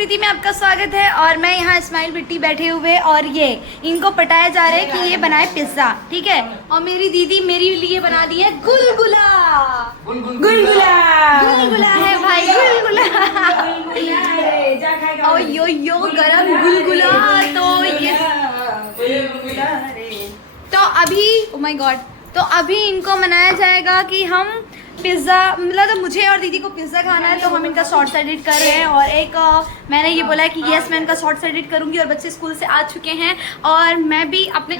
प्रीति में आपका स्वागत है। और मैं यहाँ इस्माइल बिट्टी बैठे हुए और ये इनको पटाया जा रहा है कि ये बनाए पिज्जा, ठीक है। और मेरी दीदी मेरे लिए बना दी है गुलगुला। गुलगुला गुलगुला है भाई, गुलगुला। और यो गरम गुलगुला। तो अभी ओ माय गॉड, तो अभी इनको मनाया जाएगा कि हम पिज़्ज़ा, मतलब तो मुझे और दीदी को पिज़्ज़ा खाना है, तो हम इनका शॉर्ट्स एडिट कर रहे हैं। और एक मैंने ये बोला है कि यस मैं इनका शॉर्ट्स एडिट करूंगी। और बच्चे स्कूल से आ चुके हैं और मैं भी अपने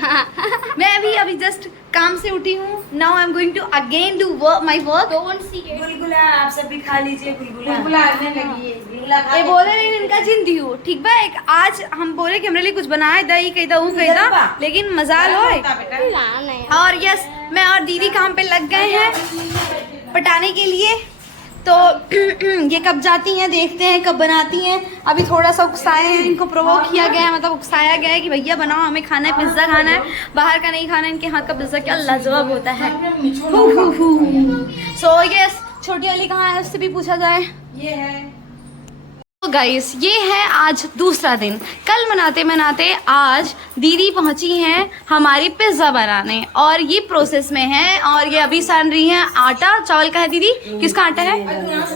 मैं भी अभी जस्ट काम से उठी हूँ। Now I am going to again do my work. गुलगुला आप सब भी खा लीजिए। गुलगुला आने लगी है। ये बोले नहीं इनका जिंदी हूँ, ठीक बा। एक आज हम बोले कि हमारे लिए कुछ बनाए, दही कही दा कही दा, लेकिन मजा लो। और यस मैं और दीदी काम पे लग गए हैं पटाने के लिए। तो ये कब जाती हैं देखते हैं, कब बनाती हैं। अभी थोड़ा सा उकसाए हैं, इनको प्रोवोक किया गया है, मतलब उकसाया गया है कि भैया बनाओ, हमें खाना है, पिज़्ज़ा खाना है, बाहर का नहीं खाना। इनके हाथ का पिज़्ज़ा क्या लाजवाब होता है। सो यस छोटी वाली कहाँ है, उससे भी पूछा जाए। ये है तो गाइस ये है आज दूसरा दिन। कल मनाते मनाते आज दीदी पहुंची हैं हमारी पिज़्ज़ा बनाने और ये प्रोसेस में है। और ये अभी सान रही हैं आटा। चावल का है दीदी? किसका आटा है?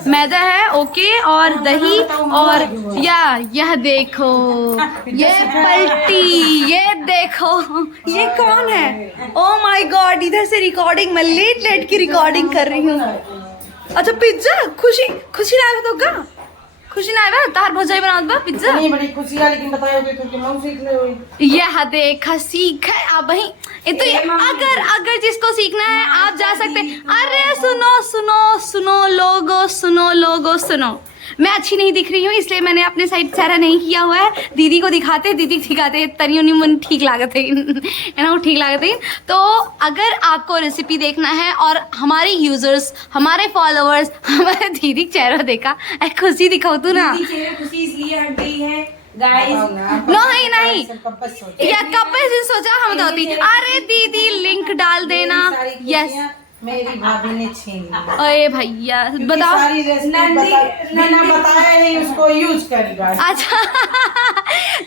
मैदा है, ओके। और दही और यह देखो ये पलटी, ये देखो ये कौन है? ओ माय गॉड, इधर से रिकॉर्डिंग, मैं लेट की रिकॉर्डिंग कर रही हूँ। अच्छा पिज़्ज़ा खुशी ना तो का खुशी ना आया तार भजाई बना दो पिज्जा। नहीं बड़ी खुशी है, लेकिन बताओ कि हम सीख ले। यह देखा सीख है अब भाई। तो अगर जिसको सीखना है आप जा सकते। अरे सुनो लोगो सुनो। मैं अच्छी नहीं दिख रही हूँ इसलिए मैंने अपने साइड चेहरा नहीं किया हुआ है। दीदी को दिखाते, दीदी दिखाते तनी उनी मन ठीक लागत है ना, ठीक लागत है। तो अगर आपको रेसिपी देखना है और हमारे यूजर्स, हमारे फॉलोअर्स, हमारे दीदी चेहरा देखा, खुशी दिखाओ तू ना। खुशी इसलिए हट गई है गाइस। नहीं या कब सोचा हम बताती। अरे दीदी लिंक डाल देना। यस मेरी भाभी ने छीन ली। अरे भैया बताओ। नन्ना बताया नहीं उसको यूज करेगा। अच्छा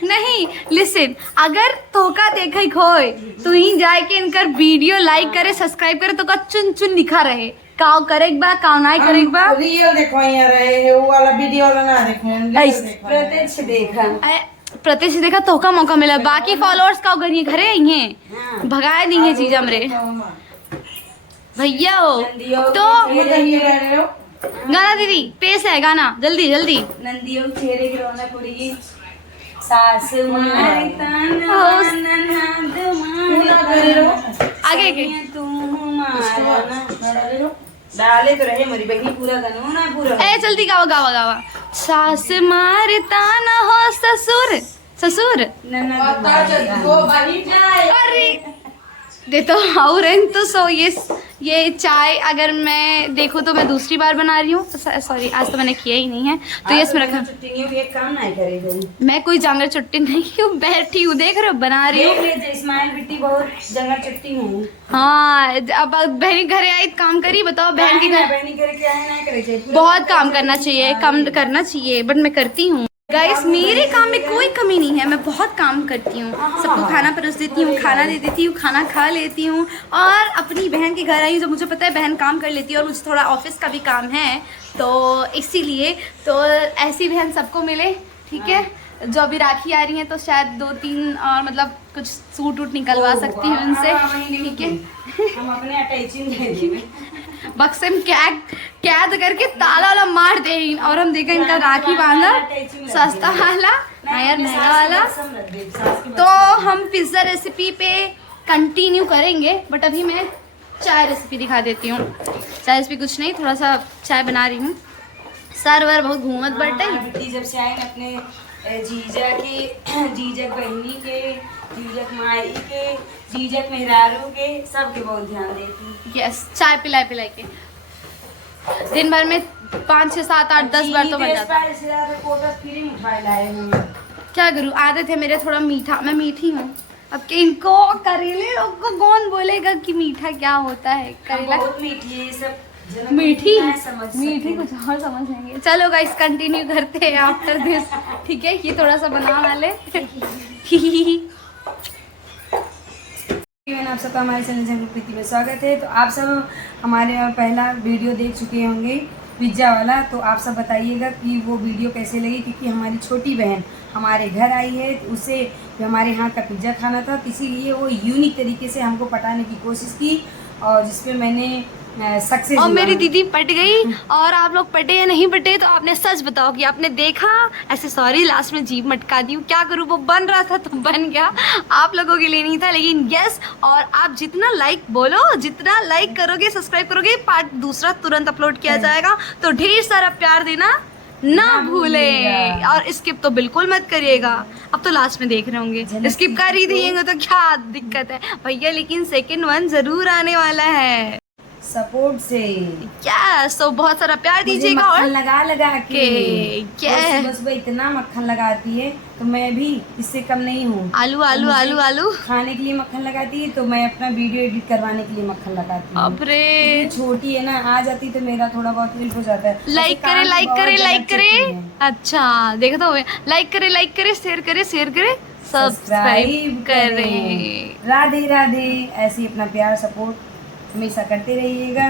नहीं लिसन, अगर तोका देखे खोए तो ही जाए के इनकर वीडियो लाइक करे, सब्सक्राइब करे, तो का चुन चुन लिखा रहे काव करेक बा काव नहीं करेक बा। रियल देखो यहाँ रहे है, वो वाला वीडियो वाला ना देखो, प्रत्यक्ष देखा। प्रत्यक्ष देखा तो का मौका मिला। बाकी फॉलोअर्स का घरे घरे ये भगाए नहीं है चीज हमरे भैया हो। तो गाना दीदी पेश है, गाना जल्दी नंदियों चेहरे की रौनक उड़ी, सास आगे डाले तो रहे मेरी बहनी पूरा गाना ना पूरा। ए जल्दी गावा। सास मारता न हो ससुर। अरे दे तो और तो सो ये चाय अगर मैं देखूँ तो मैं दूसरी बार बना रही हूँ। सॉरी आज तो मैंने किया ही नहीं है। तो ये इसमें रखा। काम नहीं करेगी। मैं कोई जंगल चुट्टी नहीं हूँ, बैठी हूँ, देख रहे हो बना रही हूँ। इस्माइल बिट्टी बहुत जंगल चुट्टी हूँ। हाँ अब बहनी घरे आई काम करी। बताओ बहन की घर क्या है नहीं करे, बहुत काम करना चाहिए, कम करना चाहिए, बट मैं करती हूँ। गाइस मेरे काम में कोई कमी नहीं है, मैं बहुत काम करती हूँ। सबको खाना परोस देती हूँ, खाना दे देती हूँ, खाना खा लेती हूँ। और अपनी बहन के घर आई हूँ, जब मुझे पता है बहन काम कर लेती है और मुझे थोड़ा ऑफिस का भी काम है, तो इसीलिए तो ऐसी बहन सबको मिले, ठीक है। जो अभी राखी आ रही है तो शायद 2-3 और मतलब कुछ सूट वूट निकलवा सकती हूँ उनसे, ठीक है। हम अपने अटैचिंग बक्से में कैद करके ताला वाला मार दे। और हम देखें इनका राखी बांधा सस्ता वाला यार महंगा वाला। तो हम पिज्ज़ा रेसिपी पे कंटिन्यू करेंगे, बट अभी मैं चाय रेसिपी दिखा देती हूँ। चाय रेसिपी कुछ नहीं, थोड़ा सा चाय बना रही हूँ। सर वर बहुत घूमत बटे। जब से आए अपने जीजक बहनी के, जीजक माई के, जीजक मेहरारू के, सबके बहुत ध्यान देती। यस चाय पिलाए के दिन भर में 5, 6, 7, 8, 10 बार तो बन जाता है। क्या करूँ, आदत है मेरे थोड़ा मीठा, मैं मीठी हूँ। अब के इनको करेले लोग को कौन बोलेगा कि मीठा क्या होता है। करेला बहुत मीठी है ये सब, मीठी कुछ और समझ लेंगे। चलो गाइस कंटिन्यू करते हैं आफ्टर दिस, ठीक है, ये थोड़ा सा बना ले। आप सबका हमारे चैनल से प्रीति में स्वागत है। तो आप सब हमारे पहला वीडियो देख चुके होंगे पिज्ज़ा वाला, तो आप सब बताइएगा कि वो वीडियो कैसे लगी, क्योंकि हमारी छोटी बहन हमारे घर आई है, तो उसे जो हमारे यहाँ का पिज्ज़ा खाना था, तो इसीलिए वो यूनिक तरीके से हमको पटाने की कोशिश की और जिसपे मैंने सक्सेस। और मेरी दीदी पट गई। और आप लोग पटे या नहीं पटे तो आपने सच बताओ कि आपने देखा। ऐसे सॉरी, लास्ट में जीभ मटका दी हूँ, क्या करूँ, वो बन रहा था तो बन गया, आप लोगों के लिए नहीं था, लेकिन यस। और आप जितना लाइक बोलो, जितना लाइक करोगे, सब्सक्राइब करोगे, पार्ट दूसरा तुरंत अपलोड किया जाएगा, तो ढेर सारा प्यार देना ना भूलें। और स्किप तो बिल्कुल मत करिएगा। अब तो लास्ट में देख रहे होंगे, स्किप कर ही देंगे तो क्या दिक्कत है भैया, लेकिन सेकंड वन जरूर आने वाला है सपोर्ट से। क्या तो बहुत सारा प्यार दीजिएगा। और लगा के क्या है, बस वो इतना मक्खन लगाती है, तो मैं भी इससे कम नहीं हूँ। आलू आलू आलू आलू खाने के लिए मक्खन लगाती है, तो मैं अपना वीडियो एडिट करवाने के लिए मक्खन लगाती हूँ। अब रे छोटी है ना, आ जाती तो मेरा थोड़ा बहुत हेल्प हो जाता है। लाइक करे लाइक करे लाइक करे। अच्छा देखो तो लाइक करे लाइक करे, शेयर करे शेयर करे, सब्सक्राइब करे। राधे राधे। ऐसे ही अपना प्यार सपोर्ट हमेशा करते रहिएगा।